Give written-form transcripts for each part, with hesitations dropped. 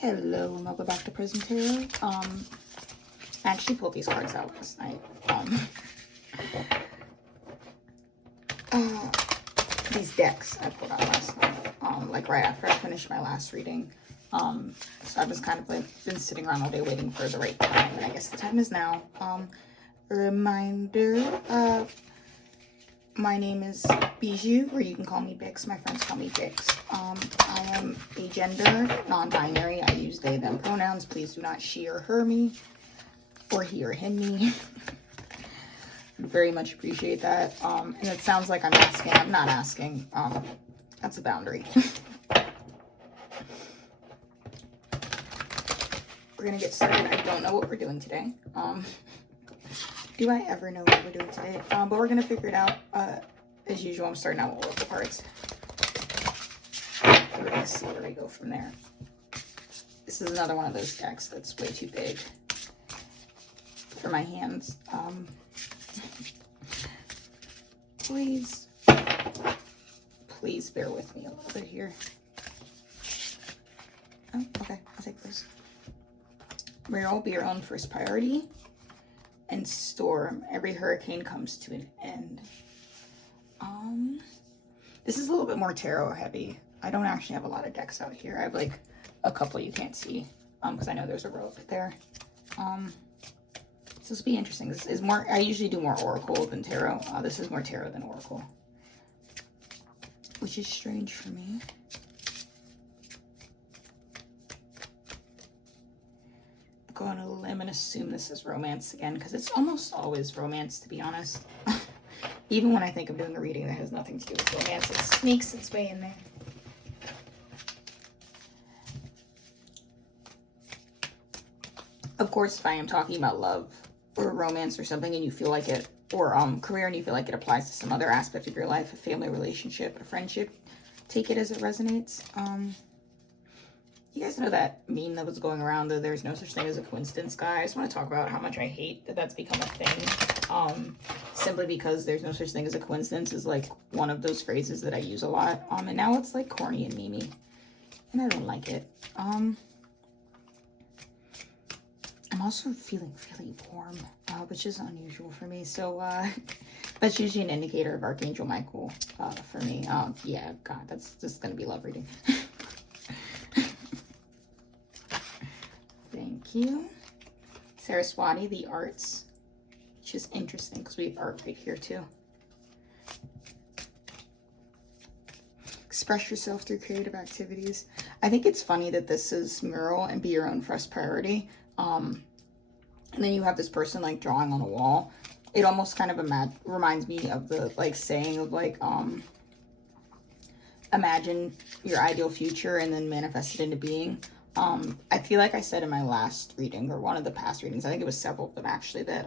Hello and welcome back to Prism Tarot. I actually pulled these cards out last night. These decks I pulled out last night, like right after I finished my last reading. So I was kind of like been sitting around all day waiting for the right time, and I guess the time is now. A reminder, my name is Bijou, or you can call me Bix. My friends call me Bix. I am a gender non-binary. I use they, them pronouns. Please do not she or her me, or he or him me. Very much appreciate that. And it sounds like I'm asking. I'm not asking. That's a boundary. We're gonna get started. I don't know what we're doing today. Do I ever know what we're doing today? But we're gonna figure it out. As usual, I'm starting out with local parts. We're gonna see where we go from there. This is another one of those decks that's way too big for my hands. Please bear with me a little bit here. Oh, okay, I'll take this. Mural, be your own first priority. And storm, every hurricane comes to an end. This is a little bit more tarot heavy. I don't actually have a lot of decks out here. I have like a couple you can't see, because I know there's a row over there. So this will be interesting. This is more, I usually do more oracle than tarot. This is more tarot than oracle, which is strange for me. Go on a limb and assume this is romance again, because it's almost always romance, to be honest. Even when I think of doing a reading that has nothing to do with romance, it sneaks its way in there. Of course, if I am talking about love or romance or something and you feel like it, or career and you feel like it applies to some other aspect of your life, a family relationship, a friendship, take it as it resonates. You guys know that meme that was going around, that there's no such thing as a coincidence, guy? I just want to talk about how much I hate that that's become a thing. Simply because there's no such thing as a coincidence is like one of those phrases that I use a lot. And now it's like corny and memey, and I don't like it. I'm also feeling really warm, which is unusual for me. So that's usually an indicator of Archangel Michael for me. Yeah, God, that's just going to be love reading. Thank you. Saraswati, the arts, which is interesting because we have art right here too. Express yourself through creative activities. I think it's funny that this is mural and be your own first priority. And then you have this person like drawing on a wall. It almost kind of reminds me of the like saying of like, imagine your ideal future and then manifest it into being. I feel like I said in my last reading, or one of the past readings, I think it was several of them actually, that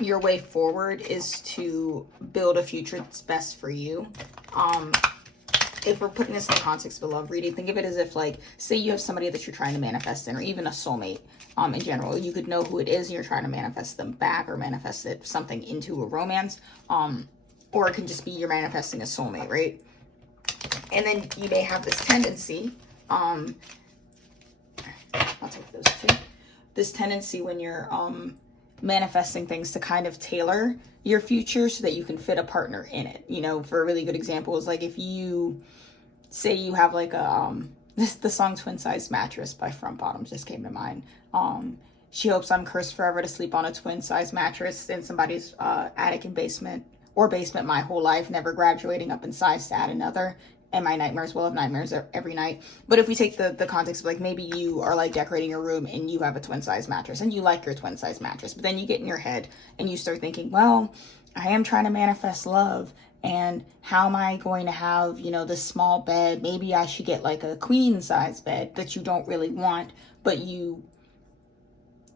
your way forward is to build a future that's best for you. If we're putting this in the context of a love reading, think of it as if, like, say you have somebody that you're trying to manifest in, or even a soulmate in general. You could know who it is and you're trying to manifest them back, or manifest something into a romance. Or it can just be you're manifesting a soulmate, right? And then you may have this tendency, I'll take those two. This tendency when you're manifesting things to kind of tailor your future so that you can fit a partner in it. You know, for a really good example is like if you say you have like a the song Twin Size Mattress by Front Bottoms just came to mind. She hopes I'm cursed forever to sleep on a twin size mattress in somebody's attic and basement, or basement my whole life, never graduating up in size to add another. And my nightmares will have nightmares every night. But if we take the context of like, maybe you are like decorating your room and you have a twin size mattress and you like your twin size mattress, but then you get in your head and you start thinking, well, I am trying to manifest love, and how am I going to have, you know, this small bed? Maybe I should get like a queen size bed that you don't really want, but you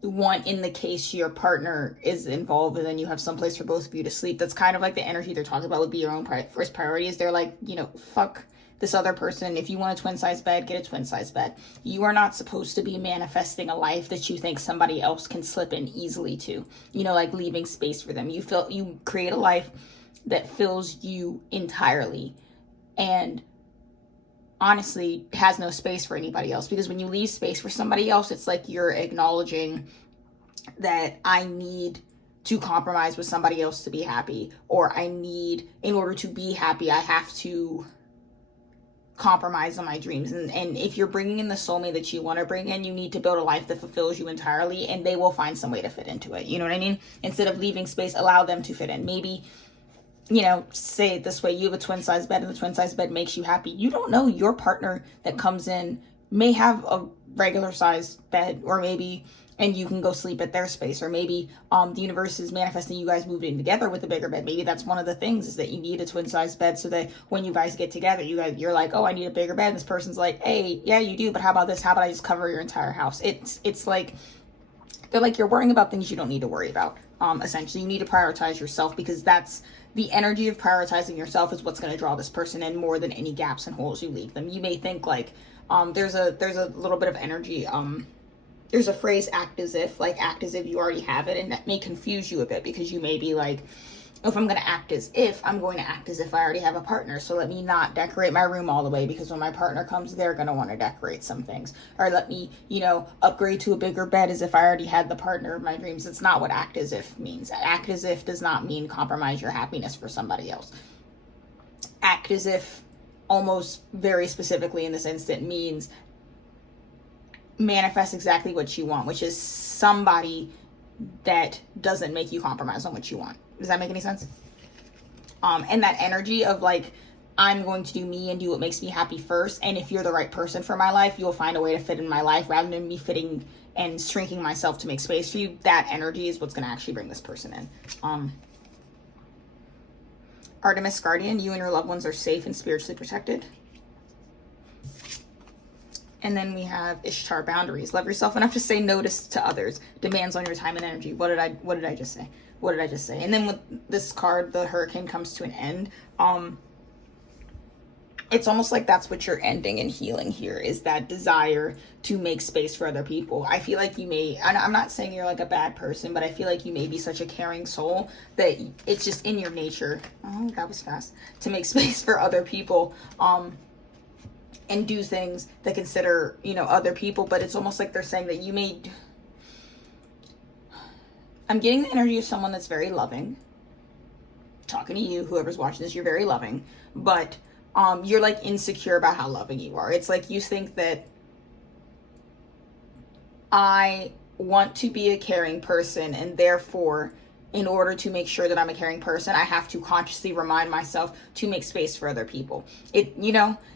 want in the case your partner is involved, and then you have someplace for both of you to sleep. That's kind of like the energy they're talking about would be your own first priorities. They're like, you know, fuck this other person. If you want a twin size bed, get a twin size bed. You are not supposed to be manifesting a life that you think somebody else can slip in easily to, you know, like leaving space for them. You create a life that fills you entirely, and honestly has no space for anybody else. Because when you leave space for somebody else, it's like you're acknowledging that I need to compromise with somebody else to be happy, or I need, in order to be happy, I have to compromise on my dreams. And if you're bringing in the soulmate that you want to bring in, you need to build a life that fulfills you entirely, and they will find some way to fit into it. You know what I mean? Instead of leaving space, allow them to fit in. Maybe, you know, say it this way: you have a twin size bed and the twin size bed makes you happy. You don't know, your partner that comes in may have a regular size bed, or maybe, and you can go sleep at their space, or maybe the universe is manifesting you guys moving together with a bigger bed. Maybe that's one of the things, is that you need a twin size bed, so that when you guys get together, you're like, oh, I need a bigger bed, and this person's like, hey, yeah, you do, but how about this? How about I just cover your entire house? It's like, they're like, you're worrying about things you don't need to worry about. Essentially, you need to prioritize yourself, because that's the energy of prioritizing yourself is what's going to draw this person in more than any gaps and holes you leave them. You may think like, there's a little bit of energy. There's a phrase, act as if you already have it. And that may confuse you a bit, because you may be like, if I'm going to act as if, I'm going to act as if I already have a partner. So let me not decorate my room all the way, because when my partner comes, they're going to want to decorate some things. Or let me, upgrade to a bigger bed as if I already had the partner of my dreams. It's not what act as if means. Act as if does not mean compromise your happiness for somebody else. Act as if, almost very specifically in this instant, means manifest exactly what you want, which is somebody that doesn't make you compromise on what you want. Does that make any sense? And that energy of like, I'm going to do me and do what makes me happy first. And if you're the right person for my life, you'll find a way to fit in my life, rather than me fitting and shrinking myself to make space for you. That energy is what's going to actually bring this person in. Artemis Guardian, you and your loved ones are safe and spiritually protected. And then we have Ishtar, boundaries. Love yourself enough to say no to others. Demands on your time and energy. What did I just say? What did I just say? And then with this card, the Hurricane comes to an end. It's almost like that's what you're ending and healing here, is that desire to make space for other people. I feel like you may, I'm not saying you're like a bad person, but I feel like you may be such a caring soul that it's just in your nature. Oh, that was fast. To make space for other people. And do things that consider, other people. But it's almost like they're saying that you may, I'm getting the energy of someone that's very loving. Talking to you, whoever's watching this, you're very loving. But you're like insecure about how loving you are. It's like you think that I want to be a caring person, and therefore, in order to make sure that I'm a caring person, I have to consciously remind myself to make space for other people.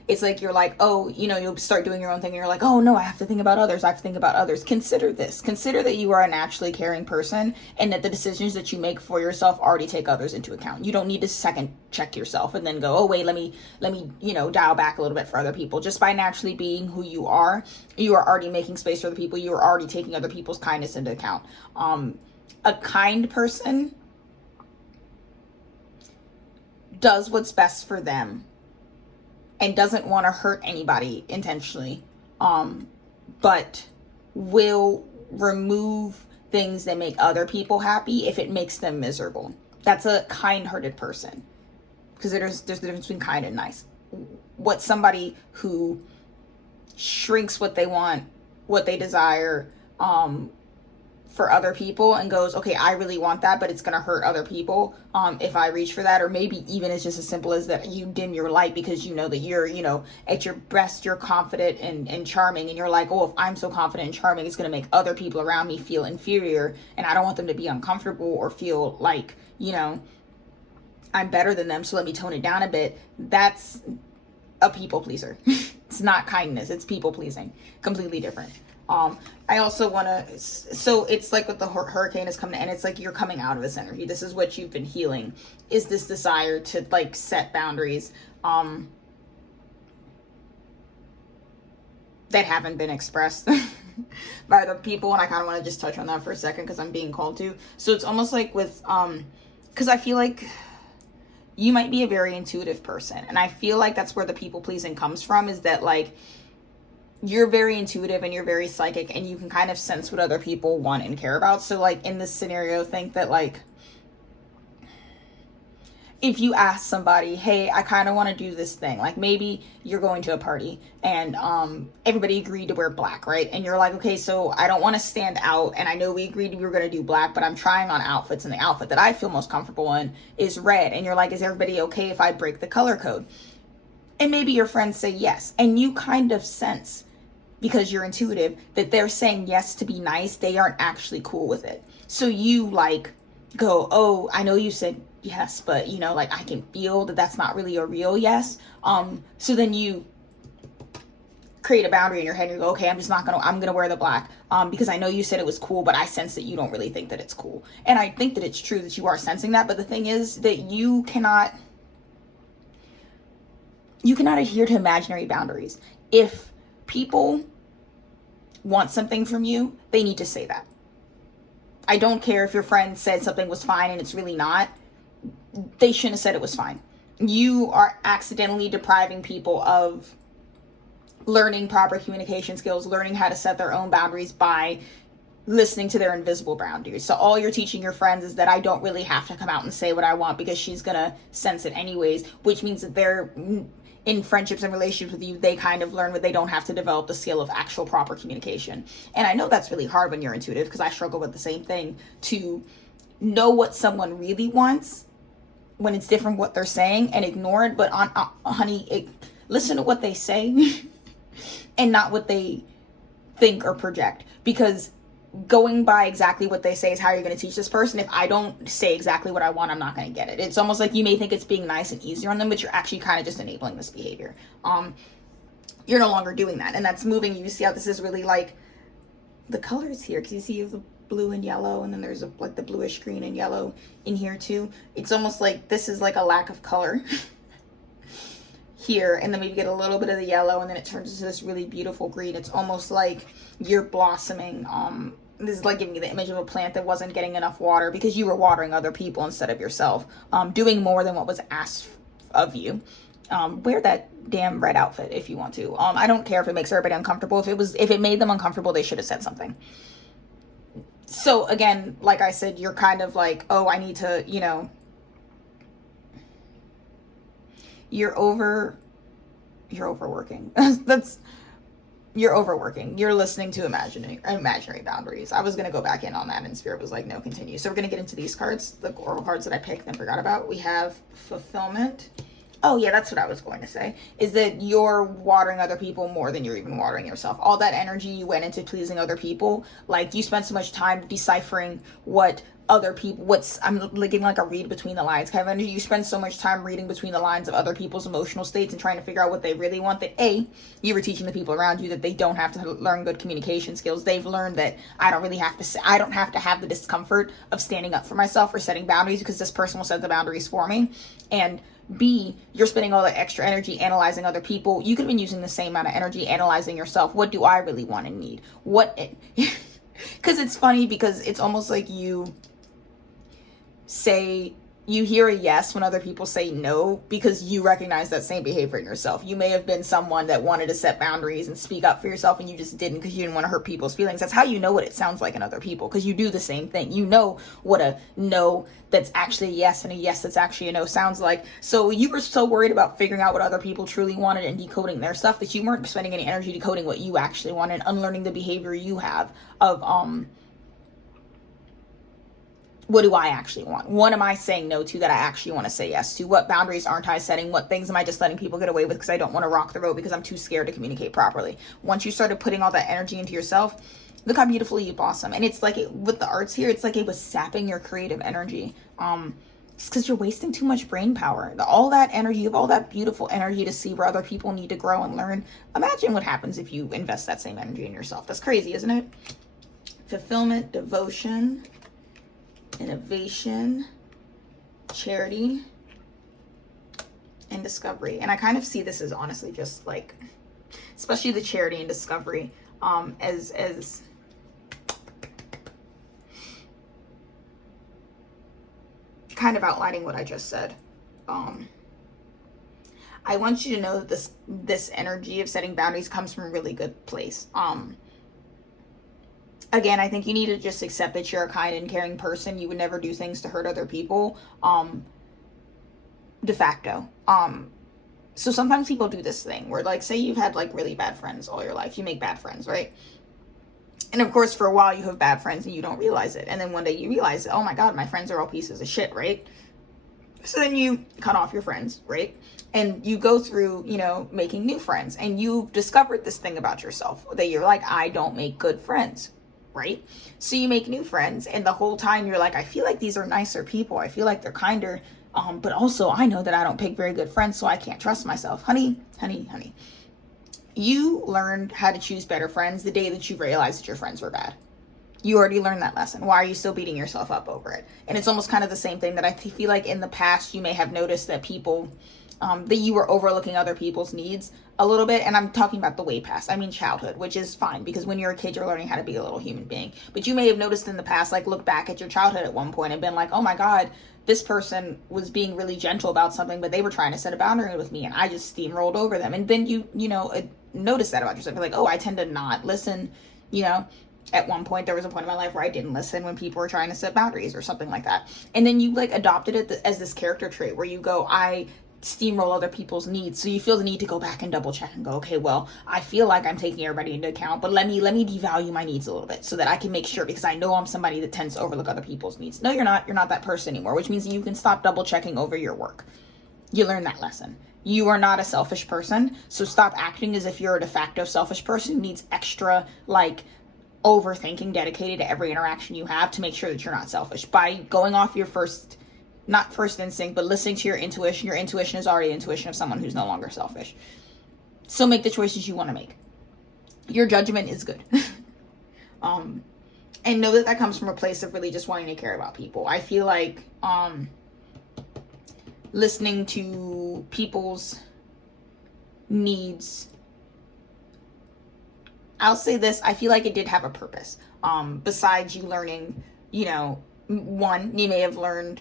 It's like you're like, oh, you'll start doing your own thing, and you're like, oh no, I have to think about others. I have to think about others. Consider this. Consider that you are a naturally caring person, and that the decisions that you make for yourself already take others into account. You don't need to second check yourself and then go, oh wait, let me dial back a little bit for other people. Just by naturally being who you are already making space for other people. You are already taking other people's kindness into account. A kind person does what's best for them and doesn't want to hurt anybody intentionally, but will remove things that make other people happy if it makes them miserable. That's a kind-hearted person, because there's the difference between kind and nice. What's somebody who shrinks what they want, what they desire, for other people, and goes, okay, I really want that, but it's gonna hurt other people if I reach for that. Or maybe even it's just as simple as that you dim your light because you know that you're, at your best, you're confident and charming, and you're like, oh, if I'm so confident and charming, it's gonna make other people around me feel inferior, and I don't want them to be uncomfortable or feel like, I'm better than them, so let me tone it down a bit. That's a people pleaser. It's not kindness, it's people pleasing. Completely different. I also want to, so it's like with the hurricane is coming to end, it's like you're coming out of this energy. This is what you've been healing, is this desire to like set boundaries that haven't been expressed by other people. And I kind of want to just touch on that for a second because I'm being called to. So it's almost like with, because I feel like you might be a very intuitive person. And I feel like that's where the people pleasing comes from, is that like, you're very intuitive and you're very psychic, and you can kind of sense what other people want and care about. So like in this scenario, think that like, if you ask somebody, hey, I kind of want to do this thing, like maybe you're going to a party and everybody agreed to wear black, right? And you're like, okay, so I don't want to stand out, and I know we agreed we were going to do black, but I'm trying on outfits, and the outfit that I feel most comfortable in is red. And you're like, is everybody okay if I break the color code? And maybe your friends say yes, and you kind of sense, because you're intuitive, that they're saying yes to be nice, they aren't actually cool with it. So you like go, oh, I know you said yes, but you know, like I can feel that that's not really a real yes. So then you create a boundary in your head and you go, okay, I'm gonna wear the black because I know you said it was cool, but I sense that you don't really think that it's cool. And I think that it's true that you are sensing that, but the thing is that you cannot adhere to imaginary boundaries. If people want something from you, they need to say that. I don't care if your friend said something was fine and it's really not. They shouldn't have said it was fine. You are accidentally depriving people of learning proper communication skills, learning how to set their own boundaries by listening to their invisible boundaries. So all you're teaching your friends is that I don't really have to come out and say what I want because she's gonna sense it anyways, which means that they're in friendships and relationships with you, they kind of learn that they don't have to develop the skill of actual proper communication. And I know that's really hard when you're intuitive, because I struggle with the same thing, to know what someone really wants when it's different what they're saying and ignore it. But honey, listen to what they say and not what they think or project, because going by exactly what they say is how you're going to teach this person. If I don't say exactly what I want, I'm not going to get it. It's almost like you may think it's being nice and easier on them, but you're actually kind of just enabling this behavior. You're no longer doing that, and that's moving you. See how this is really like the colors here, because you see the blue and yellow, and then there's like the bluish green and yellow in here too. It's almost like this is like a lack of color here, and then we get a little bit of the yellow, and then it turns into this really beautiful green. It's almost like you're blossoming. This is like giving you the image of a plant that wasn't getting enough water because you were watering other people instead of yourself, doing more than what was asked of you. Wear that damn red outfit if you want to. I don't care if it makes everybody uncomfortable. If it made them uncomfortable, they should have said something. So again, like I said, you're kind of like, oh, I need to, you're overworking. You're overworking. You're listening to imaginary boundaries. I was going to go back in on that, and Spirit was like, no, continue. So we're going to get into these cards, the oracle cards that I picked and forgot about. We have fulfillment. Oh yeah, that's what I was going to say, is that you're watering other people more than you're even watering yourself. All that energy you went into pleasing other people, like you spent so much time deciphering what other people, I'm getting like a read between the lines kind of energy. You spend so much time reading between the lines of other people's emotional states and trying to figure out what they really want, that you were teaching the people around you that they don't have to learn good communication skills. They've learned that I don't have to have the discomfort of standing up for myself or setting boundaries because this person will set the boundaries for me. And B, you're spending all that extra energy analyzing other people. You could have been using the same amount of energy analyzing yourself. What do I really want and need? Because it's funny, because it's almost like you hear a yes when other people say no, because you recognize that same behavior in yourself. You may have been someone that wanted to set boundaries and speak up for yourself, and you just didn't because you didn't want to hurt people's feelings. That's how you know what it sounds like in other people, because you do the same thing. You know what a no that's actually a yes and a yes that's actually a no sounds like. So you were so worried about figuring out what other people truly wanted and decoding their stuff that you weren't spending any energy decoding what you actually wanted, unlearning the behavior you have of what do I actually want? What am I saying no to that I actually want to say yes to? What boundaries aren't I setting? What things am I just letting people get away with because I don't want to rock the road because I'm too scared to communicate properly? Once you started putting all that energy into yourself, look how beautifully you blossom. And it's like with the arts here, it's like it was sapping your creative energy. It's because you're wasting too much brain power. All that energy, you have all that beautiful energy to see where other people need to grow and learn. Imagine what happens if you invest that same energy in yourself. That's crazy, isn't it? Fulfillment, devotion, innovation, charity, and discovery. And I kind of see this as honestly just like, especially the charity and discovery, as kind of outlining what I just said. I want you to know that this energy of setting boundaries comes from a really good place. Again, I think you need to just accept that you're a kind and caring person. You would never do things to hurt other people. de facto. So sometimes people do this thing where, like, say you've had like really bad friends all your life, you make bad friends, right? And of course, for a while you have bad friends and you don't realize it. And then one day you realize, oh my God, my friends are all pieces of shit, right? So then you cut off your friends, right? And you go through, you know, making new friends. And you've discovered this thing about yourself that you're like, I don't make good friends, right? So you make new friends. And the whole time you're like, I feel like these are nicer people. I feel like they're kinder. But also I know that I don't pick very good friends, so I can't trust myself. Honey. You learned how to choose better friends the day that you realized that your friends were bad. You already learned that lesson. Why are you still beating yourself up over it? And it's almost kind of the same thing that I feel like in the past you may have noticed that people, that you were overlooking other people's needs a little bit. And I'm talking about the way past. I mean childhood, which is fine because when you're a kid, you're learning how to be a little human being. But you may have noticed in the past, like look back at your childhood at one point and been like, oh my God, this person was being really gentle about something, but they were trying to set a boundary with me and I just steamrolled over them. And then you notice that about yourself. You're like, oh, I tend to not listen, you know. At one point, there was a point in my life where I didn't listen when people were trying to set boundaries or something like that. And then you like adopted it as this character trait where you go, I steamroll other people's needs. So you feel the need to go back and double check and go, okay, well, I feel like I'm taking everybody into account, but let me devalue my needs a little bit so that I can make sure, because I know I'm somebody that tends to overlook other people's needs. No, you're not that person anymore, which means you can stop double checking over your work. You learn that lesson. You are not a selfish person. So stop acting as if you're a de facto selfish person who needs extra like overthinking dedicated to every interaction you have to make sure that you're not selfish. By going off your not first instinct, but listening to your intuition. Your intuition is already the intuition of someone who's no longer selfish. So make the choices you want to make. Your judgment is good. And know that comes from a place of really just wanting to care about people. I feel like listening to people's needs, I'll say this, I feel like it did have a purpose. Besides you learning, you know, one, you may have learned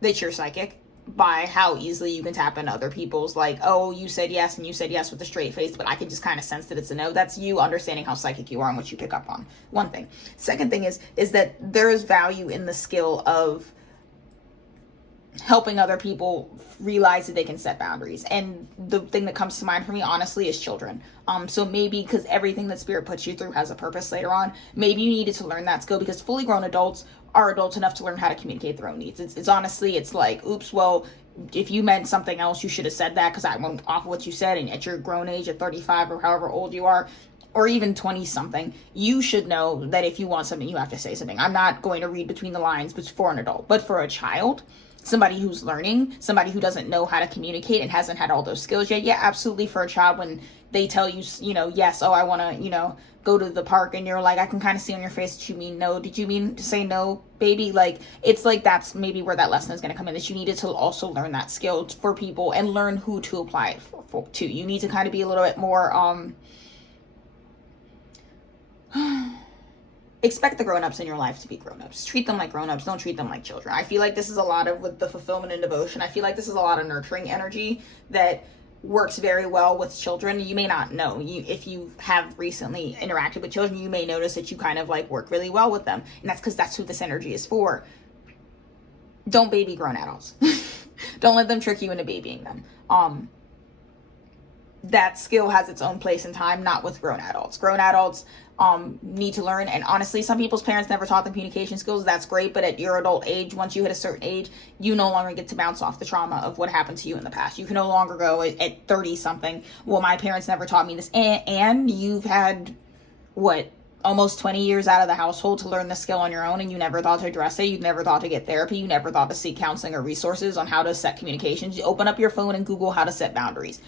that you're psychic by how easily you can tap into other people's like, oh, you said yes and you said yes with a straight face, but I can just kind of sense that it's a no. That's you understanding how psychic you are and what you pick up on. One thing. Second thing is that there is value in the skill of helping other people realize that they can set boundaries. And the thing that comes to mind for me, honestly, is children. So maybe because everything that spirit puts you through has a purpose later on, maybe you needed to learn that skill because fully grown adults are adults enough to learn how to communicate their own needs. It's honestly, it's like, oops, well, if you meant something else, you should have said that because I went off of what you said. And at your grown age at 35 or however old you are, or even 20 something, you should know that if you want something, you have to say something. I'm not going to read between the lines, but for an adult, but for a child, somebody who's learning, somebody who doesn't know how to communicate and hasn't had all those skills yet. Yeah, absolutely. For a child, when they tell you, you know, yes, oh, I want to, you know, go to the park, and you're like, I can kind of see on your face that you mean no. Did you mean to say no, baby? Like, it's like that's maybe where that lesson is going to come in, that you needed to also learn that skill for people and learn who to apply it for to. You need to kind of be a little bit more, expect the grown-ups in your life to be grown-ups. Treat them like grown-ups. Don't treat them like children. I feel like this is a lot of with the fulfillment and devotion. I feel like this is a lot of nurturing energy that works very well with children. You may not know. If you have recently interacted with children, you may notice that you kind of like work really well with them. And that's because that's who this energy is for. Don't baby grown adults. Don't let them trick you into babying them. That skill has its own place in time, not with grown adults. Grown adults need to learn, and honestly, some people's parents never taught them communication skills. That's great, but at your adult age, once you hit a certain age, you no longer get to bounce off the trauma of what happened to you in the past. You can no longer go at 30 something, well, my parents never taught me this, and you've had almost 20 years out of the household to learn the skill on your own, and you never thought to address it. You never thought to get therapy. You never thought to seek counseling or resources on how to set communications. You open up your phone and Google how to set boundaries.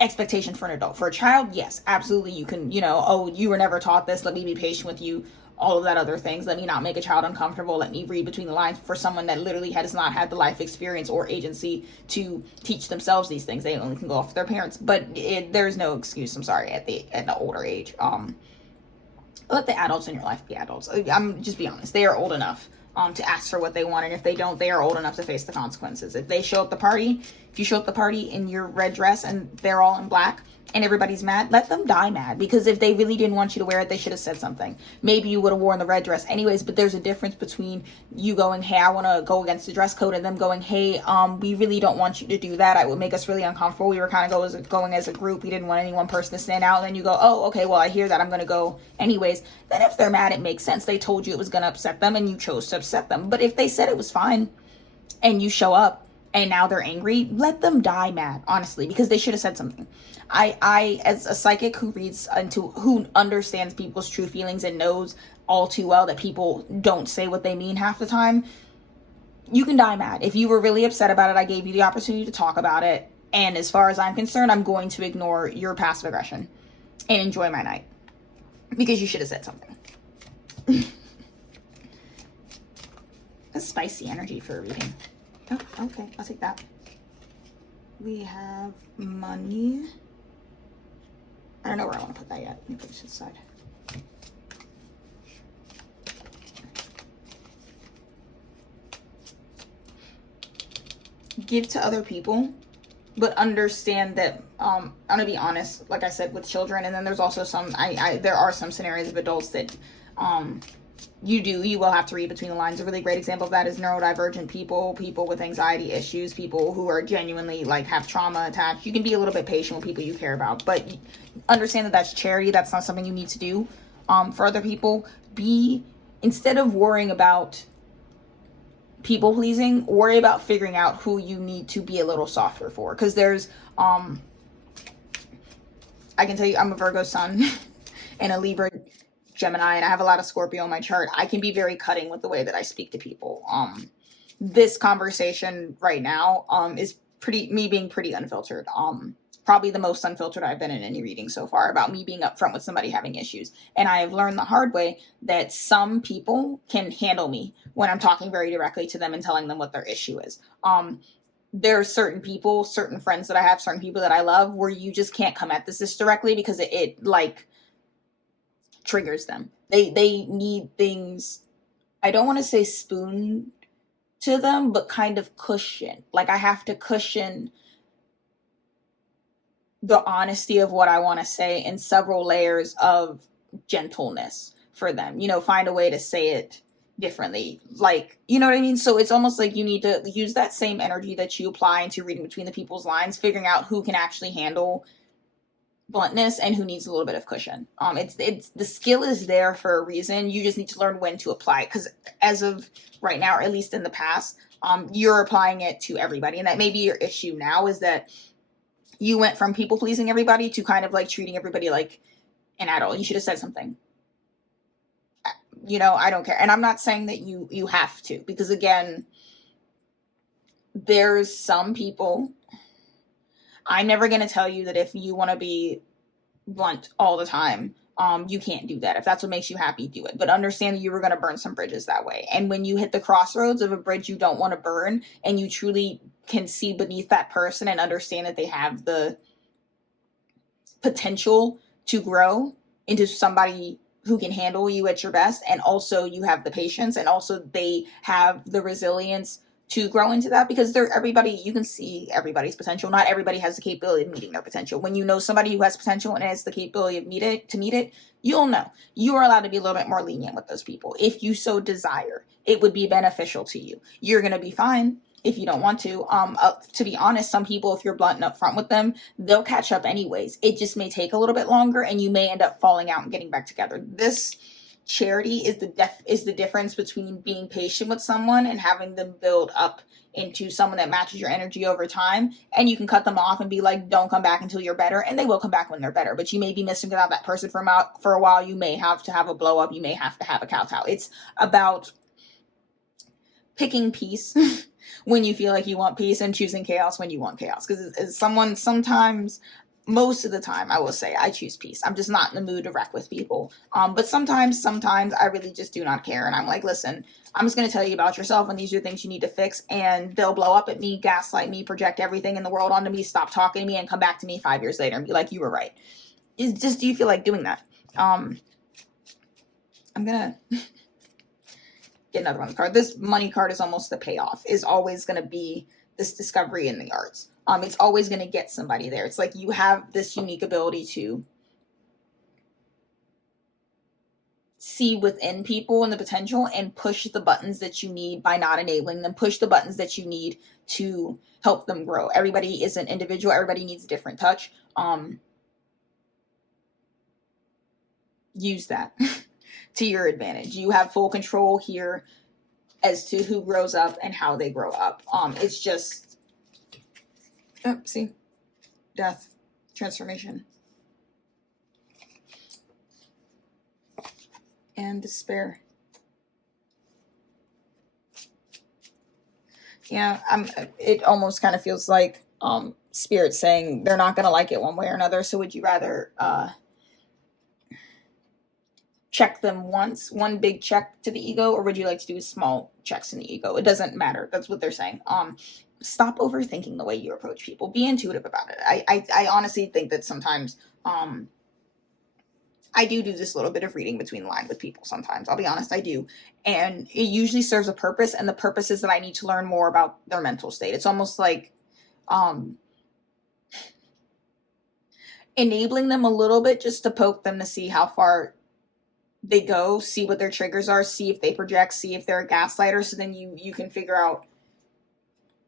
Expectation for an adult. For a child, yes, absolutely. You can, oh, you were never taught this. Let me be patient with you. All of that other things. Let me not make a child uncomfortable. Let me read between the lines. For someone that literally has not had the life experience or agency to teach themselves these things, they only can go off their parents. But there's no excuse, I'm sorry, at the older age. Let the adults in your life be adults. I'm just be honest. They are old enough to ask for what they want. And if they don't, they are old enough to face the consequences. If they show up the party, if you show up the party in your red dress and they're all in black and everybody's mad, let them die mad. Because if they really didn't want you to wear it, they should have said something. Maybe you would have worn the red dress anyways, but there's a difference between you going, hey, I want to go against the dress code, and them going, hey, we really don't want you to do that. It would make us really uncomfortable. We were kind of going as a group. We didn't want any one person to stand out. And then you go, oh, okay, well, I hear that. I'm going to go anyways. Then if they're mad, it makes sense. They told you it was going to upset them and you chose to upset them. But if they said it was fine and you show up and now they're angry, let them die mad, honestly, because they should have said something. I, as a psychic who understands people's true feelings and knows all too well that people don't say what they mean half the time, you can die mad. If you were really upset about it, I gave you the opportunity to talk about it. And as far as I'm concerned, I'm going to ignore your passive aggression and enjoy my night because you should have said something. That's spicy energy for a reading. Oh, okay, I'll take that. We have money. I don't know where I want to put that yet. Let me put this aside. Give to other people, but understand that I'm gonna be honest, like I said, with children, and then there's also some there are some scenarios of adults that you will have to read between the lines. A really great example of that is neurodivergent people with anxiety issues, people who are genuinely like have trauma attached. You can be a little bit patient with people you care about, but understand that that's charity. That's not something you need to do for other people. Instead of worrying about people pleasing, worry about figuring out who you need to be a little softer for. Because there's I can tell you, I'm a Virgo sun and a Libra Gemini, and I have a lot of Scorpio in my chart. I can be very cutting with the way that I speak to people. This conversation right now is me being pretty unfiltered. Probably the most unfiltered I've been in any reading so far, about me being upfront with somebody having issues. And I have learned the hard way that some people can handle me when I'm talking very directly to them and telling them what their issue is. There are certain people, certain friends that I have, certain people that I love, where you just can't come at this directly because it like triggers them. They need things, I don't want to say spoon to them, but kind of cushion. Like I have to cushion the honesty of what I want to say in several layers of gentleness for them. Find a way to say it differently. Like, you know what I mean? So it's almost like you need to use that same energy that you apply into reading between the people's lines, figuring out who can actually handle bluntness and who needs a little bit of cushion. It's the skill is there for a reason. You just need to learn when to apply it, because as of right now, or at least in the past, you're applying it to everybody, and that may be your issue now, is that you went from people pleasing everybody to kind of like treating everybody like an adult. You should have said something. I don't care. And I'm not saying that you have to, because again, there's some people, I'm never going to tell you that if you want to be blunt all the time, you can't do that. If that's what makes you happy, do it. But understand that you were going to burn some bridges that way. And when you hit the crossroads of a bridge you don't want to burn, and you truly can see beneath that person and understand that they have the potential to grow into somebody who can handle you at your best, and also you have the patience, and also they have the resilience to grow into that, because you can see everybody's potential. Not everybody has the capability of meeting their potential. When you know somebody who has potential and has the capability of meet it, you'll know. You are allowed to be a little bit more lenient with those people if you so desire. It would be beneficial to you. You're going to be fine if you don't want to. To be honest, some people, if you're blunt and upfront with them, they'll catch up anyways. It just may take a little bit longer, and you may end up falling out and getting back together. This charity is the difference between being patient with someone and having them build up into someone that matches your energy over time. And you can cut them off and be like, don't come back until you're better, and they will come back when they're better. But you may be missing without that person for a while. You may have to have a blow up. You may have to have a kowtow. It's about picking peace when you feel like you want peace, and choosing chaos when you want chaos. Because sometimes, most of the time, I will say I choose peace. I'm just not in the mood to wreck with people. But sometimes I really just do not care. And I'm like, listen, I'm just going to tell you about yourself, and these are things you need to fix. And they'll blow up at me, gaslight me, project everything in the world onto me, stop talking to me, and come back to me 5 years later and be like, you were right. Do you feel like doing that? I'm going to... get another one card. This money card is almost the payoff, is always going to be this discovery in the arts. It's always going to get somebody there. It's like you have this unique ability to see within people and the potential and push the buttons that you need by not enabling them, push the buttons that you need to help them grow. Everybody is an individual. Everybody needs a different touch. Use that to your advantage. You have full control here as to who grows up and how they grow up. It's just, see, death, transformation, and despair. Yeah, it almost kind of feels like Spirit saying they're not going to like it one way or another. So would you rather check them once, one big check to the ego, or would you like to do small checks in the ego? It doesn't matter. That's what they're saying. Stop overthinking the way you approach people. Be intuitive about it. I honestly think that sometimes I do this little bit of reading between the line with people sometimes. I'll be honest, I do. And it usually serves a purpose, and the purpose is that I need to learn more about their mental state. It's almost like enabling them a little bit just to poke them to see how far they go, see what their triggers are, see if they project, see if they're a gaslighter, so then you can figure out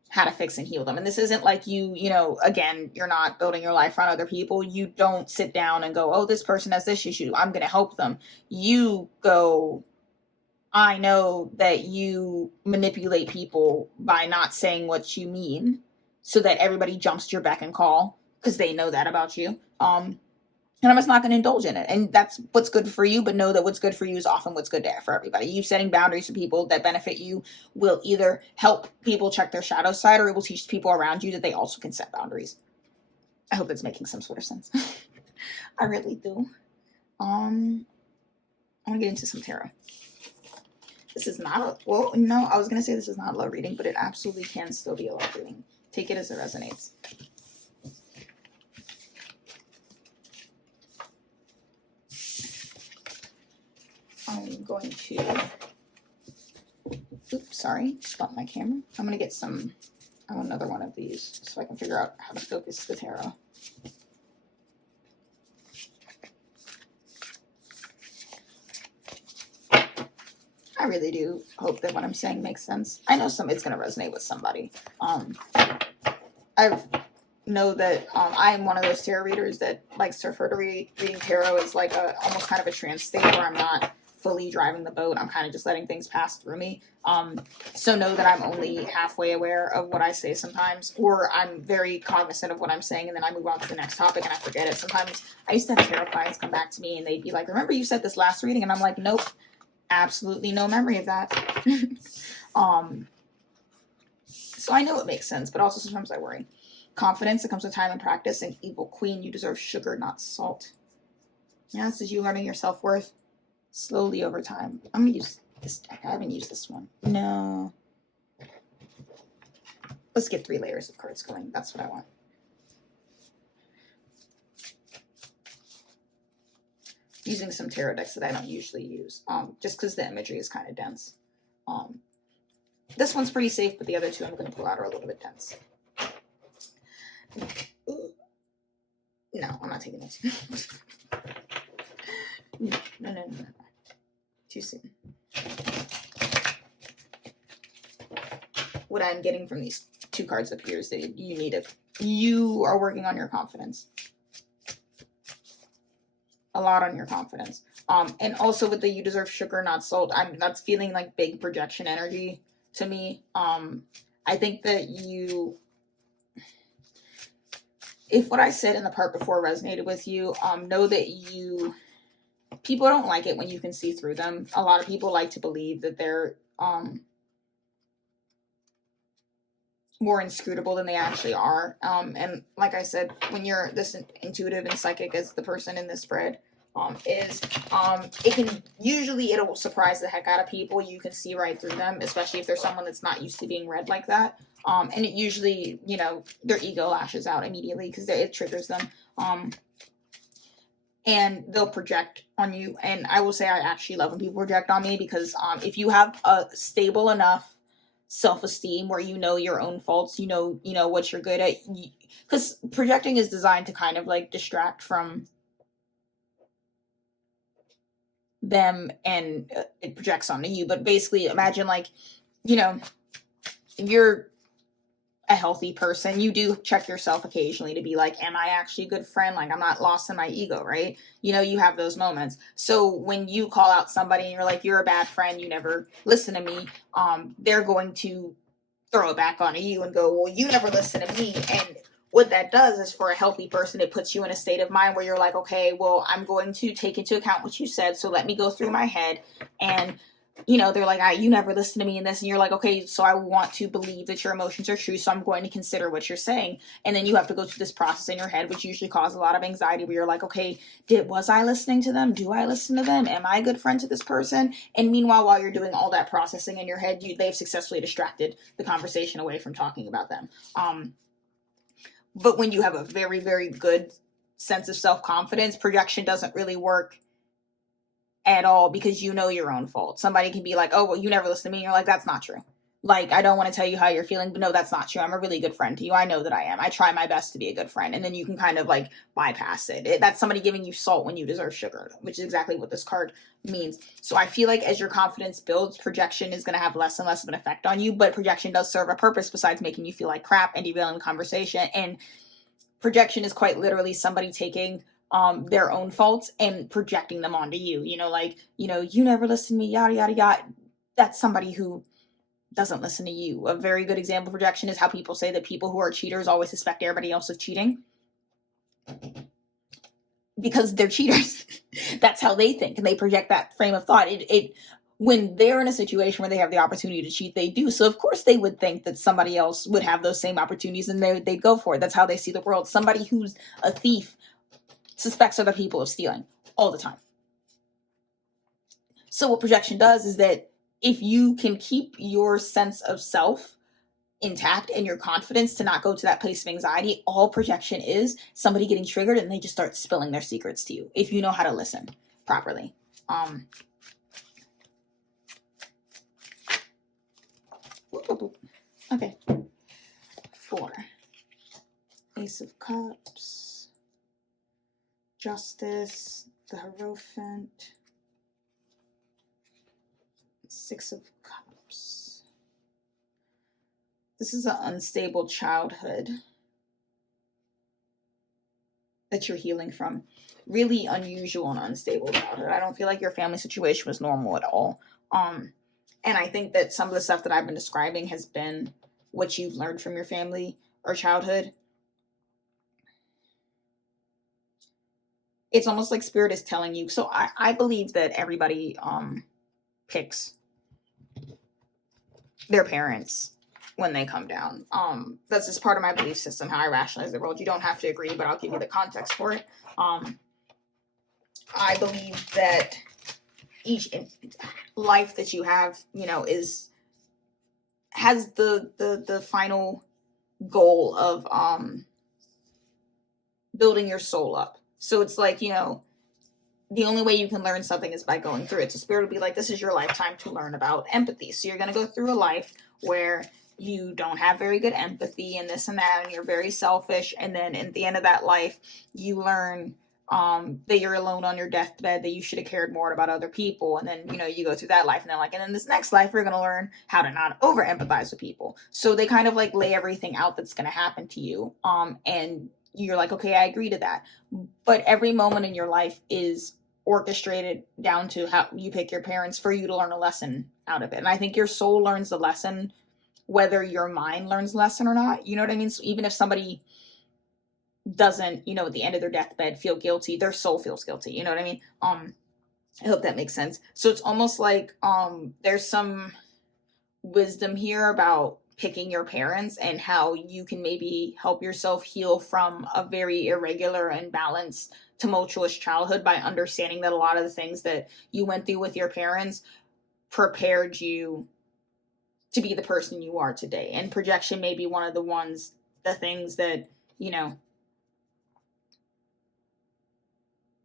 how to fix and heal them. And this isn't like you know, again, you're not building your life around other people. You don't sit down and go, oh, this person has this issue, I'm going to help them. You go, I know that you manipulate people by not saying what you mean so that everybody jumps to your beck and call because they know that about you. And I'm just not going to indulge in it. And that's what's good for you, but know that what's good for you is often what's good for everybody. You setting boundaries for people that benefit you will either help people check their shadow side, or it will teach people around you that they also can set boundaries. I hope that's making some sort of sense. I really do. I'm going to get into some tarot. This is not a, well, no, I was going to say this is not a love reading, but it absolutely can still be a love reading. Take it as it resonates. I'm going to, oops, sorry, stop my camera. I'm going to get some, I want another one of these so I can figure out how to focus the tarot. I really do hope that what I'm saying makes sense. I know it's going to resonate with somebody. I know that I am one of those tarot readers that likes to refer to reading tarot as like a almost kind of a trance state where I'm not fully driving the boat. I'm kind of just letting things pass through me. So know that I'm only halfway aware of what I say sometimes, or I'm very cognizant of what I'm saying, and then I move on to the next topic and I forget it. Sometimes I used to have tarot clients come back to me and they'd be like, remember you said this last reading? And I'm like, nope, absolutely no memory of that. So I know it makes sense, but also sometimes I worry. Confidence, it comes with time and practice, and evil queen, you deserve sugar, not salt. Yeah, this is you learning your self-worth slowly over time. I'm going to use this deck. I haven't used this one. No. Let's get 3 layers of cards going. That's what I want. Using some tarot decks that I don't usually use, just because the imagery is kind of dense. This one's pretty safe, but the other 2 I'm going to pull out are a little bit dense. No, I'm not taking this. No. Too soon. What I'm getting from these 2 cards up here is that you are working on your confidence. A lot on your confidence. And also with the you deserve sugar, not salt, that's feeling like big projection energy to me. I think that if what I said in the part before resonated with you, know that people don't like it when you can see through them. A lot of people like to believe that they're more inscrutable than they actually are. And like I said, when you're this intuitive and psychic as the person in this spread it'll surprise the heck out of people. You can see right through them, especially if there's someone that's not used to being read like that. And it usually, their ego lashes out immediately because it triggers them. and they'll project on you. And I will say I actually love when people project on me, because if you have a stable enough self-esteem where you know your own faults, you know what you're good at, because projecting is designed to kind of like distract from them, and it projects onto you. But basically, imagine like, you know, you're a healthy person, you do check yourself occasionally to be like, am I actually a good friend? Like, I'm not lost in my ego, right? You have those moments. So when you call out somebody and you're like, you're a bad friend, you never listen to me, they're going to throw it back onto you and go, well, you never listen to me. And what that does is, for a healthy person, it puts you in a state of mind where you're like, okay, well, I'm going to take into account what you said, so let me go through my head. And they're like, you never listen to me in this. And you're like, okay, so I want to believe that your emotions are true, so I'm going to consider what you're saying. And then you have to go through this process in your head, which usually causes a lot of anxiety, where you're like, okay, was I listening to them? Do I listen to them? Am I a good friend to this person? And meanwhile, while you're doing all that processing in your head, they've successfully distracted the conversation away from talking about them. But when you have a very, very good sense of self-confidence, projection doesn't really work at all, because you know your own fault. Somebody can be like, oh, well, you never listen to me. And you're like, that's not true. Like, I don't want to tell you how you're feeling, but no, that's not true. I'm a really good friend to you. I know that I am. I try my best to be a good friend. And then you can kind of like bypass it. That's somebody giving you salt when you deserve sugar, which is exactly what this card means. So I feel like as your confidence builds, projection is going to have less and less of an effect on you. But projection does serve a purpose besides making you feel like crap and derailing the conversation. And projection is quite literally somebody taking their own faults and projecting them onto you. You never listen to me, yada, yada, yada. That's somebody who doesn't listen to you. A very good example of projection is how people say that people who are cheaters always suspect everybody else of cheating, because they're cheaters. That's how they think, and they project that frame of thought. When they're in a situation where they have the opportunity to cheat, they do. So of course they would think that somebody else would have those same opportunities, and they'd go for it. That's how they see the world. Somebody who's a thief suspects other people of stealing all the time. So what projection does is that if you can keep your sense of self intact and your confidence to not go to that place of anxiety, all projection is somebody getting triggered and they just start spilling their secrets to you, if you know how to listen properly. Okay. 4. Ace of Cups, Justice, the Hierophant, 6 of Cups. This is an unstable childhood that you're healing from. Really unusual and unstable childhood. I don't feel like your family situation was normal at all. And I think that some of the stuff that I've been describing has been what you've learned from your family or childhood. It's almost like Spirit is telling you. So I believe that everybody picks their parents when they come down. That's just part of my belief system, how I rationalize the world. You don't have to agree, but I'll give you the context for it. I believe that each life that you have, has the final goal of building your soul up. So it's like, the only way you can learn something is by going through it. So Spirit will be like, this is your lifetime to learn about empathy. So you're going to go through a life where you don't have very good empathy and this and that, and you're very selfish. And then at the end of that life, you learn that you're alone on your deathbed, that you should have cared more about other people. And then, you go through that life, and and then this next life, you're going to learn how to not over empathize with people. So they kind of like lay everything out that's going to happen to you. And you're like, okay, I agree to that. But every moment in your life is orchestrated down to how you pick your parents for you to learn a lesson out of it. And I think your soul learns the lesson whether your mind learns the lesson or not. You know what I mean? So even if somebody doesn't, at the end of their deathbed feel guilty, their soul feels guilty. You know what I mean? I hope that makes sense. So it's almost like there's some wisdom here about picking your parents and how you can maybe help yourself heal from a very irregular and balanced, tumultuous childhood by understanding that a lot of the things that you went through with your parents prepared you to be the person you are today. And projection may be one of the things that,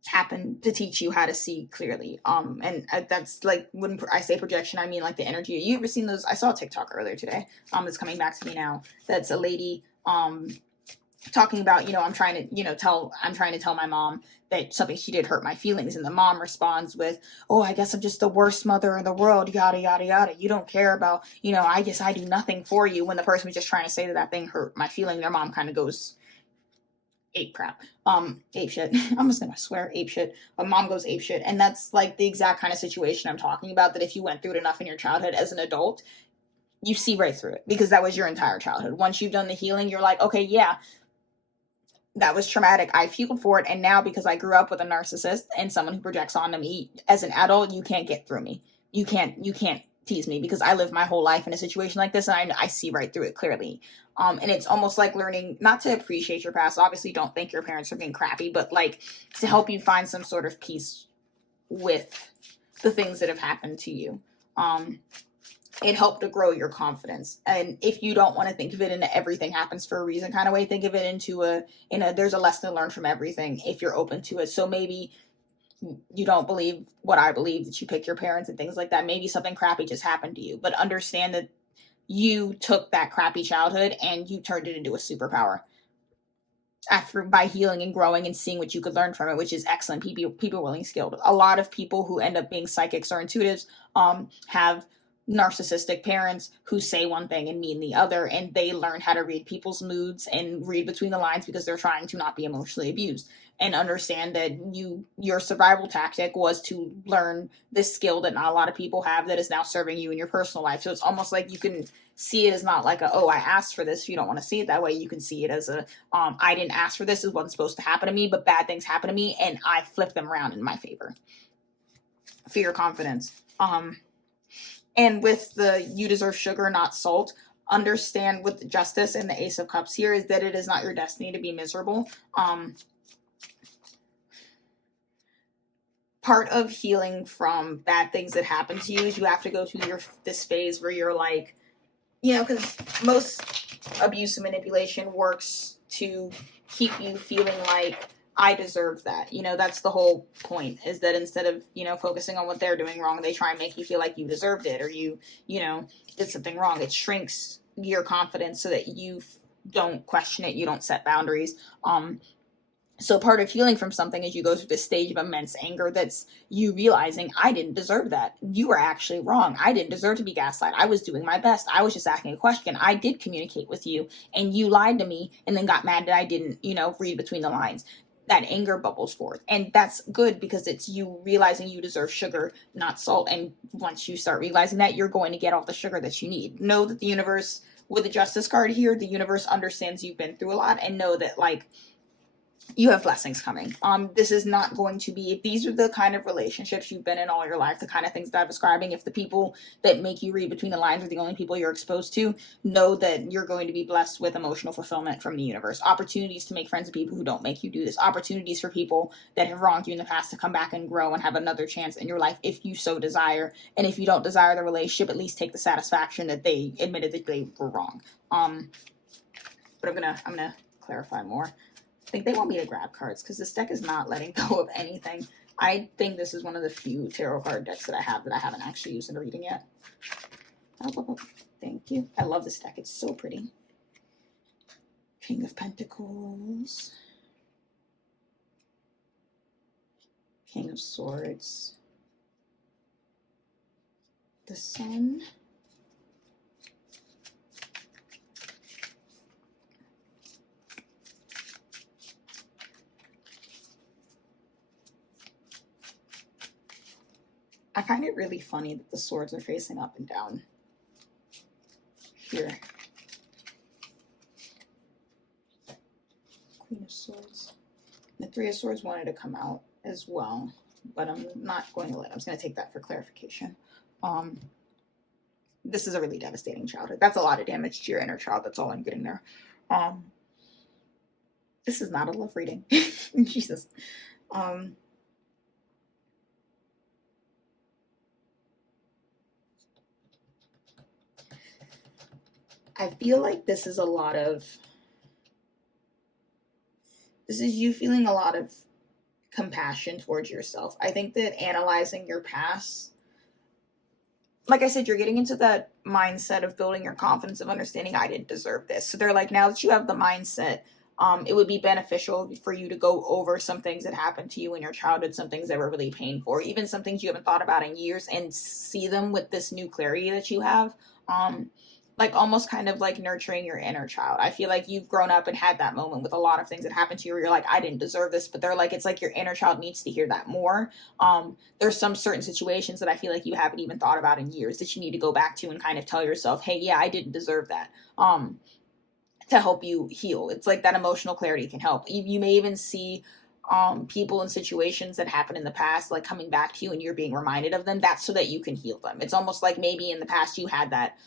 happen to teach you how to see clearly. And that's like, when I say projection, I mean like the energy. You ever seen those? I saw a TikTok earlier today. It's coming back to me now. That's a lady talking about, I'm trying to tell my mom that something she did hurt my feelings, and the mom responds with, oh, I guess I'm just the worst mother in the world, yada yada yada, you don't care about, I guess I do nothing for you, when the person was just trying to say that thing hurt my feeling. Their mom kind of goes ape shit. I'm just gonna swear ape shit. A mom goes ape shit. And that's like the exact kind of situation I'm talking about, that if you went through it enough in your childhood as an adult, you see right through it, because that was your entire childhood. Once you've done the healing, you're like, okay, yeah, that was traumatic. I've healed for it. And now, because I grew up with a narcissist and someone who projects onto me as an adult, you can't get through me. You can't tease me, because I lived my whole life in a situation like this, and I see right through it clearly. And it's almost like learning not to appreciate your past. Obviously, don't think your parents are being crappy, but like to help you find some sort of peace with the things that have happened to you. It helped to grow your confidence. And if you don't want to think of it in a everything happens for a reason kind of way, think of it into there's a lesson to learn from everything, if you're open to it. So maybe you don't believe what I believe, that you pick your parents and things like that. Maybe something crappy just happened to you, but understand that you took that crappy childhood and you turned it into a superpower by healing and growing and seeing what you could learn from it, which is excellent. People willing skilled. A lot of people who end up being psychics or intuitives have narcissistic parents who say one thing and mean the other, and they learn how to read people's moods and read between the lines because they're trying to not be emotionally abused, and understand that your survival tactic was to learn this skill that not a lot of people have, that is now serving you in your personal life. So it's almost like you can see it as not like oh, I asked for this. If you don't want to see it that way, you can see it as I didn't ask for this. This wasn't supposed to happen to me, but bad things happen to me and I flip them around in my favor for your confidence. And with the you deserve sugar, not salt, understand with the Justice and the Ace of Cups here is that it is not your destiny to be miserable. Part of healing from bad things that happen to you is you have to go through this phase where you're like, because most abuse and manipulation works to keep you feeling like, I deserve that. That's the whole point, is that instead of, focusing on what they're doing wrong, they try and make you feel like you deserved it, or you did something wrong. It shrinks your confidence so that you don't question it. You don't set boundaries. So part of healing from something is you go through this stage of immense anger that's you realizing, I didn't deserve that. You were actually wrong. I didn't deserve to be gaslighted. I was doing my best. I was just asking a question. I did communicate with you and you lied to me and then got mad that I didn't, read between the lines. That anger bubbles forth. And that's good because it's you realizing you deserve sugar, not salt. And once you start realizing that, you're going to get all the sugar that you need. Know that the universe, with the Justice card here, the universe understands you've been through a lot, and know that you have blessings coming. This is not going to be, if these are the kind of relationships you've been in all your life, the kind of things that I'm describing, if the people that make you read between the lines are the only people you're exposed to, know that you're going to be blessed with emotional fulfillment from the universe. Opportunities to make friends with people who don't make you do this. Opportunities for people that have wronged you in the past to come back and grow and have another chance in your life if you so desire. And if you don't desire the relationship, at least take the satisfaction that they admitted that they were wrong. But I'm gonna clarify more. I think they want me to grab cards because this deck is not letting go of anything. I think this is one of the few tarot card decks that I have that I haven't actually used in a reading yet. Oh, thank you. I love this deck. It's so pretty. King of Pentacles. King of Swords. The Sun. I find it really funny that the swords are facing up and down here. Queen of Swords. The Three of Swords wanted to come out as well, but I'm not going to let. I'm just going to take that for clarification. This is a really devastating childhood. That's a lot of damage to your inner child. That's all I'm getting there. This is not a love reading. Jesus. I feel like this is you feeling a lot of compassion towards yourself. I think that analyzing your past, like I said, you're getting into that mindset of building your confidence of understanding I didn't deserve this. So they're like, now that you have the mindset, it would be beneficial for you to go over some things that happened to you in your childhood, some things that were really painful, or even some things you haven't thought about in years, and see them with this new clarity that you have. Like almost kind of like nurturing your inner child. I feel like you've grown up and had that moment with a lot of things that happened to you where you're like, I didn't deserve this, but they're like, it's like your inner child needs to hear that more. There's some certain situations that I feel like you haven't even thought about in years that you need to go back to and kind of tell yourself, hey, yeah, I didn't deserve that. To help you heal. It's like that emotional clarity can help. You may even see people in situations that happened in the past, like coming back to you and you're being reminded of them. That's so that you can heal them. It's almost like maybe in the past you had that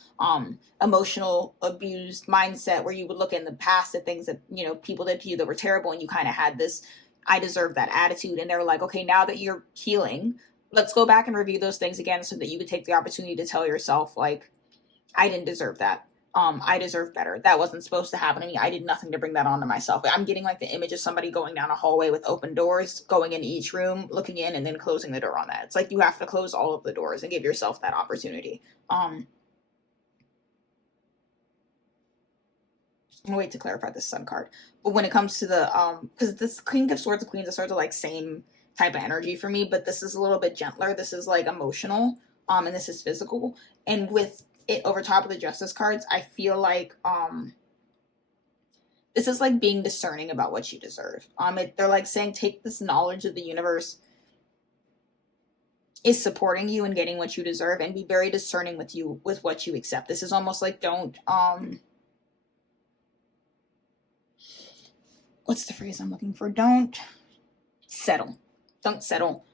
emotional abused mindset where you would look in the past at things that, you know, people did to you that were terrible, and you kind of had this I deserve that attitude. And they're like, okay, now that you're healing, let's go back and review those things again so that you could take the opportunity to tell yourself, like, I didn't deserve that. I deserve better. That wasn't supposed to happen to me. I did nothing to bring that onto myself. I'm getting like the image of somebody going down a hallway with open doors, going into each room, looking in, and then closing the door on that. It's like you have to close all of the doors and give yourself that opportunity. I'm gonna wait to clarify this Sun card. But when it comes to the because this Queen of Swords and Queens of Swords are like same type of energy for me, but this is a little bit gentler. This is like emotional, and this is physical. And with it over top of the Justice cards, I feel like this is like being discerning about what you deserve. They're like saying, take this knowledge of the universe is supporting you and getting what you deserve, and be very discerning with what you accept. This is almost like don't what's the phrase I'm looking for? Don't settle. Don't settle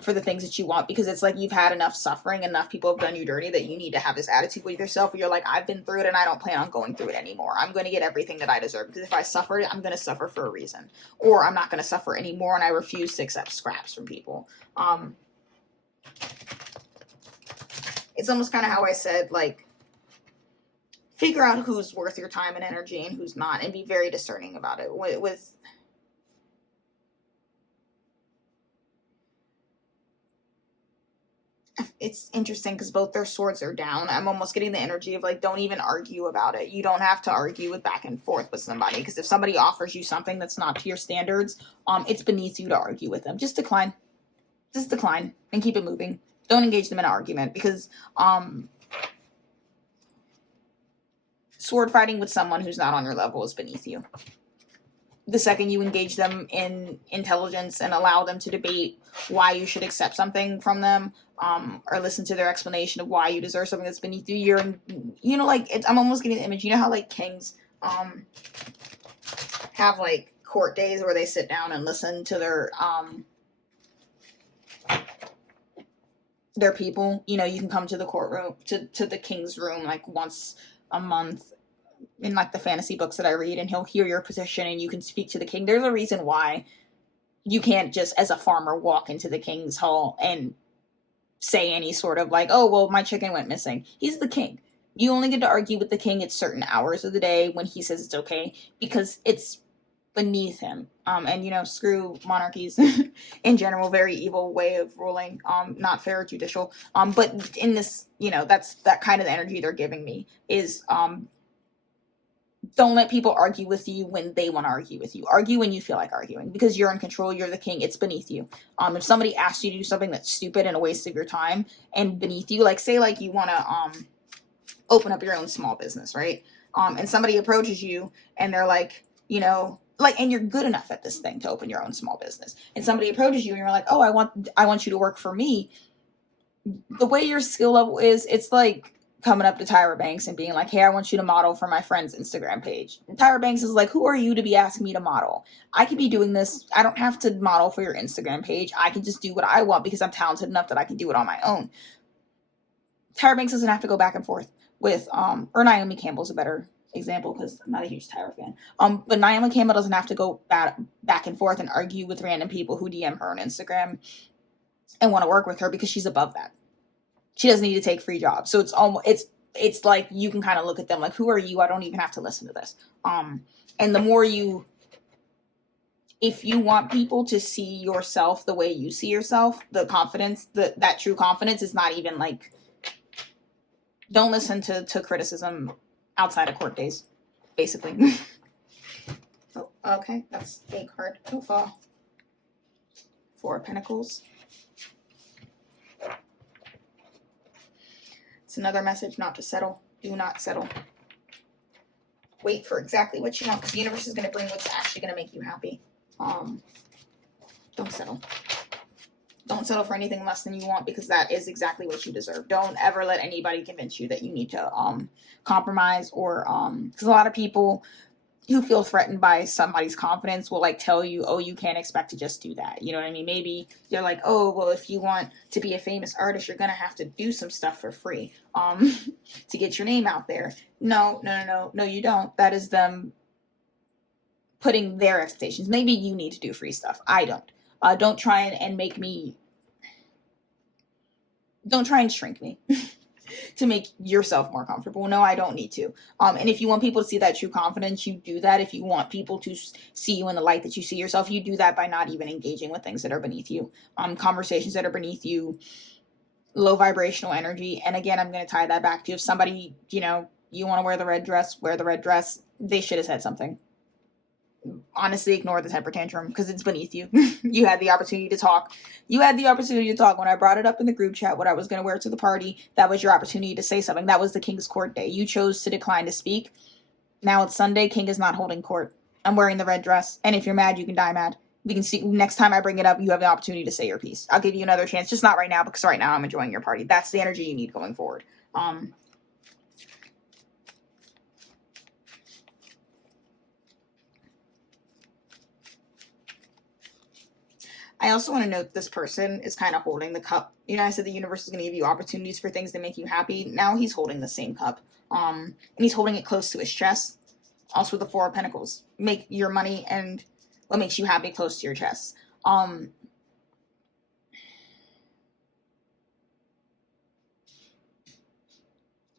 for the things that you want, because it's like you've had enough suffering, enough people have done you dirty, that you need to have this attitude with yourself where you're like, I've been through it and I don't plan on going through it anymore. I'm going to get everything that I deserve, because if I suffered, I'm going to suffer for a reason, or I'm not going to suffer anymore, and I refuse to accept scraps from people. It's almost kind of how I said, like, figure out who's worth your time and energy and who's not, and be very discerning about it. With it's interesting because both their swords are down. I'm almost getting the energy of like, don't even argue about it. You don't have to argue with back and forth with somebody, because if somebody offers you something that's not to your standards, it's beneath you to argue with them. Just decline and keep it moving. Don't engage them in an argument, because sword fighting with someone who's not on your level is beneath you. The second you engage them in intelligence and allow them to debate why you should accept something from them, or listen to their explanation of why you deserve something that's beneath you, you're, you know, like, I'm almost getting the image. You know how like kings have like court days where they sit down and listen to their people. You know, you can come to the courtroom, to the king's room like once a month in like the fantasy books that I read, and he'll hear your position and you can speak to the king. There's a reason why you can't just as a farmer walk into the king's hall and say any sort of like, oh, well, my chicken went missing. He's the king. You only get to argue with the king at certain hours of the day when he says it's okay, because it's beneath him. And, you know, screw monarchies in general, very evil way of ruling, not fair or judicial. But in this, you know, that's that kind of the energy they're giving me is, don't let people argue with you when they want to argue with you. Argue when you feel like arguing, because you're in control. You're the king. It's beneath you. If somebody asks you to do something that's stupid and a waste of your time and beneath you, like say like you want to open up your own small business, right? And somebody approaches you and they're like, you know, like, and you're good enough at this thing to open your own small business, and somebody approaches you and you're like, oh, I want you to work for me. The way your skill level is, it's like coming up to Tyra Banks and being like, hey, I want you to model for my friend's Instagram page. And Tyra Banks is like, who are you to be asking me to model? I could be doing this. I don't have to model for your Instagram page. I can just do what I want because I'm talented enough that I can do it on my own. Tyra Banks doesn't have to go back and forth with, or Naomi Campbell's a better example because I'm not a huge Tyra fan. But Naomi Campbell doesn't have to go back and forth and argue with random people who DM her on Instagram and want to work with her, because she's above that. She doesn't need to take free jobs. So it's like you can kind of look at them like, who are you? I don't even have to listen to this. And the more you if you want people to see yourself the way you see yourself, the confidence, that true confidence is not even like, don't listen to criticism outside of court days, basically. Oh, okay, that's a card so far. Four of Pentacles. It's another message not to settle. Do not settle. Wait for exactly what you want, because the universe is going to bring what's actually going to make you happy. Don't settle. Don't settle for anything less than you want, because that is exactly what you deserve. Don't ever let anybody convince you that you need to compromise, or because a lot of people who feel threatened by somebody's confidence will like tell you, oh, you can't expect to just do that. You know what I mean? Maybe you're like, oh, well, if you want to be a famous artist, you're gonna have to do some stuff for free to get your name out there. No, you don't. That is them putting their expectations. Maybe you need to do free stuff. I don't. Don't try and make me. Don't try and shrink me. To make yourself more comfortable. No, I don't need to. And if you want people to see that true confidence, you do that. If you want people to see you in the light that you see yourself, you do that by not even engaging with things that are beneath you, conversations that are beneath you, low vibrational energy. And again, I'm going to tie that back to, if somebody, you want to wear the red dress, they should have said something. Honestly, ignore the temper tantrum, because it's beneath you. You had the opportunity to talk. When I brought it up in the group chat, what I was going to wear to the party, that was your opportunity to say something. That was the King's Court day. You chose to decline to speak. Now it's Sunday. King is not holding court. I'm wearing the red dress. And if you're mad, you can die mad. We can see next time I bring it up, you have the opportunity to say your piece. I'll give you another chance. Just not right now, because right now I'm enjoying your party. That's the energy you need going forward. I also want to note this person is kind of holding the cup. I said the universe is going to give you opportunities for things that make you happy. Now he's holding the same cup. And he's holding it close to his chest. Also the Four of Pentacles. Make your money and what makes you happy close to your chest.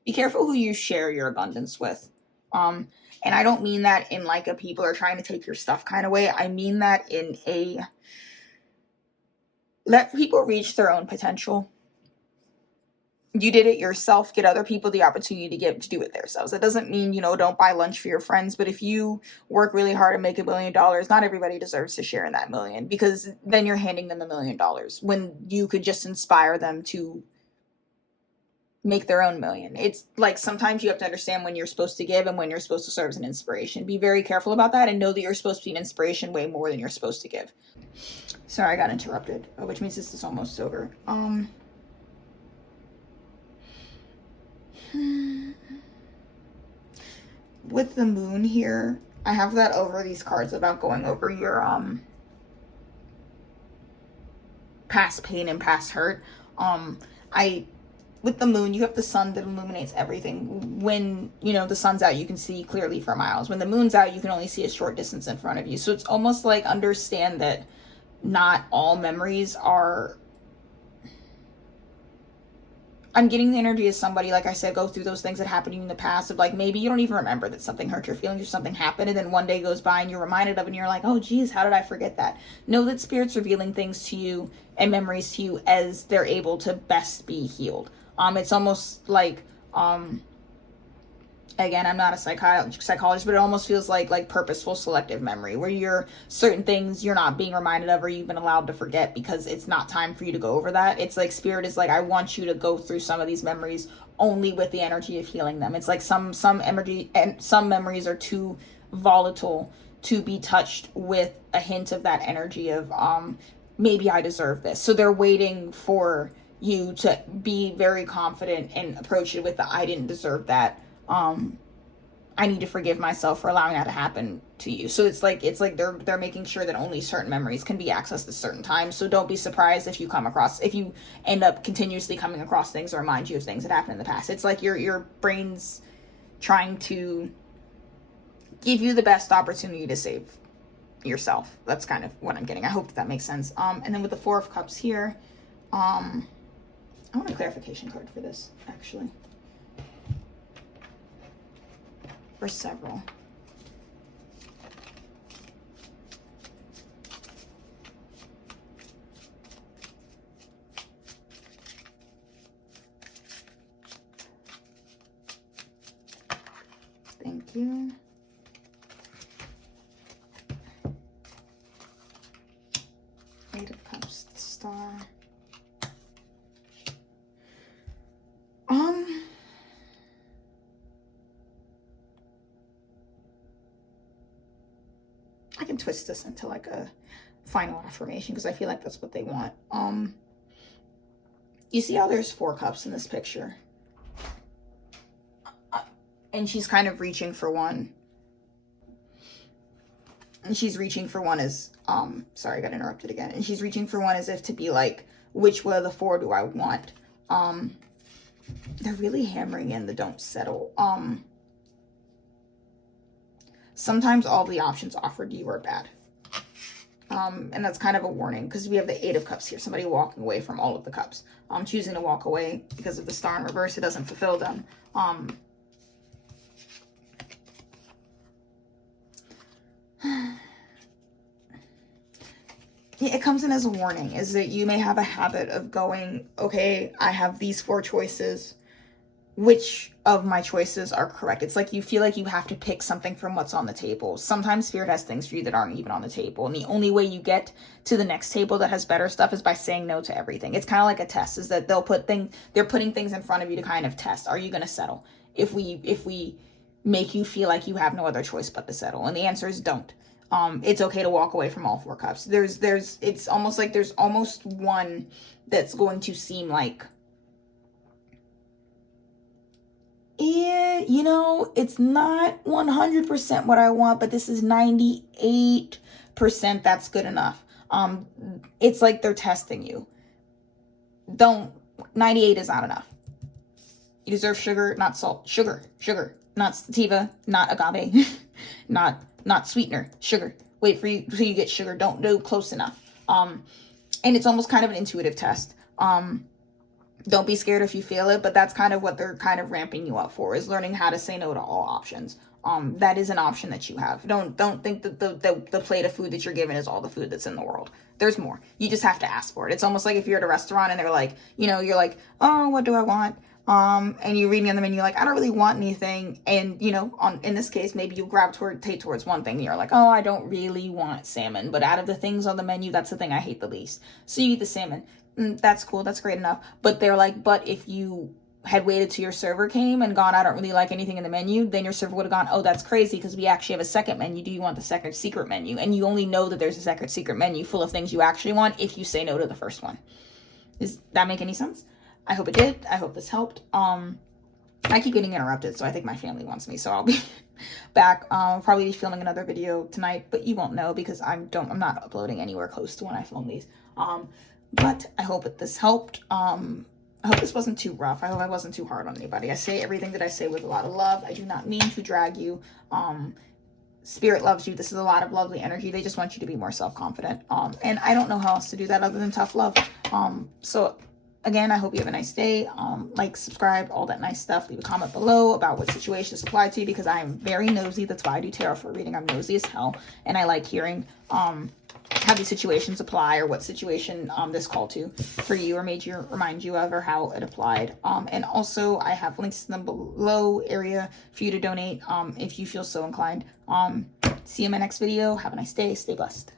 Be careful who you share your abundance with. And I don't mean that in like a people are trying to take your stuff kind of way. I mean that in a let people reach their own potential. You did it yourself. Get other people the opportunity to do it themselves. That doesn't mean, don't buy lunch for your friends. But if you work really hard and make $1 million, not everybody deserves to share in that million, because then you're handing them $1 million when you could just inspire them to make their own million. It's like sometimes you have to understand when you're supposed to give and when you're supposed to serve as an inspiration. Be very careful about that and know that you're supposed to be an inspiration way more than you're supposed to give. Sorry, I got interrupted, which means this is almost over. With the moon here, I have that over these cards about going over your past pain and past hurt. With the moon, you have the sun that illuminates everything. When, the sun's out, you can see clearly for miles. When the moon's out, you can only see a short distance in front of you. So it's almost like, understand that not all memories are... I'm getting the energy of somebody, like I said, go through those things that happened to you in the past, of like, maybe you don't even remember that something hurt your feelings or something happened, and then one day goes by and you're reminded of it and you're like, oh geez, how did I forget that? Know that Spirit's revealing things to you and memories to you as they're able to best be healed. It's almost like, again, I'm not a psychologist, but it almost feels like purposeful selective memory, where you're certain things you're not being reminded of, or you've been allowed to forget because it's not time for you to go over that. It's like Spirit is like, I want you to go through some of these memories only with the energy of healing them. It's like some energy and some memories are too volatile to be touched with a hint of that energy of maybe I deserve this. So they're waiting for you to be very confident and approach it with the I didn't deserve that. I need to forgive myself for allowing that to happen to you. So it's like they're making sure that only certain memories can be accessed at certain times. So don't be surprised if you end up continuously coming across things that remind you of things that happened in the past. It's like your brain's trying to give you the best opportunity to save yourself. That's kind of what I'm getting. I hope that makes sense. And then with the Four of Cups here, I want a clarification card for this, actually. For several. I can twist this into like a final affirmation because I feel like that's what they want. You see how there's 4 cups in this picture? And she's kind of reaching for one. And she's reaching for one as, sorry, I got interrupted again. And she's reaching for one as if to be like, which one of the 4 do I want? They're really hammering in the don't settle. Sometimes all the options offered you are bad. And that's kind of a warning because we have the 8 of Cups here. Somebody walking away from all of the cups. Choosing to walk away because of the star in reverse. It doesn't fulfill them. It comes in as a warning, is that you may have a habit of going, okay, I have these 4 choices. Which of my choices are correct? It's like you feel like you have to pick something from what's on the table. Sometimes Spirit has things for you that aren't even on the table. And the only way you get to the next table that has better stuff is by saying no to everything. It's kind of like a test, is that they're putting things in front of you to kind of test. Are you going to settle? If we make you feel like you have no other choice but to settle. And the answer is don't. It's okay to walk away from all 4 cups. It's almost like there's almost one that's going to seem like, yeah, you know, it's not 100% what I want, but this is 98%. That's good enough. It's like they're testing you. 98 is not enough. You deserve sugar, not salt. Sugar, not sativa, not agave, not sweetener, sugar. Wait for you till you get sugar. Don't do close enough. And it's almost kind of an intuitive test. Don't be scared if you feel it, but that's kind of what they're kind of ramping you up for, is learning how to say no to all options. That is an option that you have. Don't think that the plate of food that you're given is all the food that's in the world. There's more. You just have to ask for it. It's almost like if you're at a restaurant and they're like, you know, you're like, oh, what do I want? And you read me on the menu, you're like, I don't really want anything. And, you know, in this case, maybe you gravitate towards one thing. And you're like, oh, I don't really want salmon. But out of the things on the menu, that's the thing I hate the least. So you eat the salmon. That's cool. That's great enough. But they're like, but if you had waited till your server came and gone, I don't really like anything in the menu, then your server would have gone, oh, that's crazy because we actually have a second menu. Do you want the second secret menu? And you only know that there's a second secret menu full of things you actually want if you say no to the first one. Does that make any sense? I hope it did. I hope this helped. I keep getting interrupted, so I think my family wants me, so I'll be back. I'll probably be filming another video tonight, but you won't know because I'm not uploading anywhere close to when I film these. But I hope that this helped. I hope this wasn't too rough. I hope I wasn't too hard on anybody. I say everything that I say with a lot of love. I do not mean to drag you. Spirit loves you. This is a lot of lovely energy. They just want you to be more self-confident. And I don't know how else to do that other than tough love. So again, I hope you have a nice day. Like, subscribe, all that nice stuff. Leave a comment below about what situations apply to you because I am very nosy. That's why I do tarot for a reading. I'm nosy as hell. And I like hearing how these situations apply or what situation this called to for you or made you remind you of or how it applied. And also I have links in the below area for you to donate if you feel so inclined. See you in my next video. Have a nice day. Stay blessed.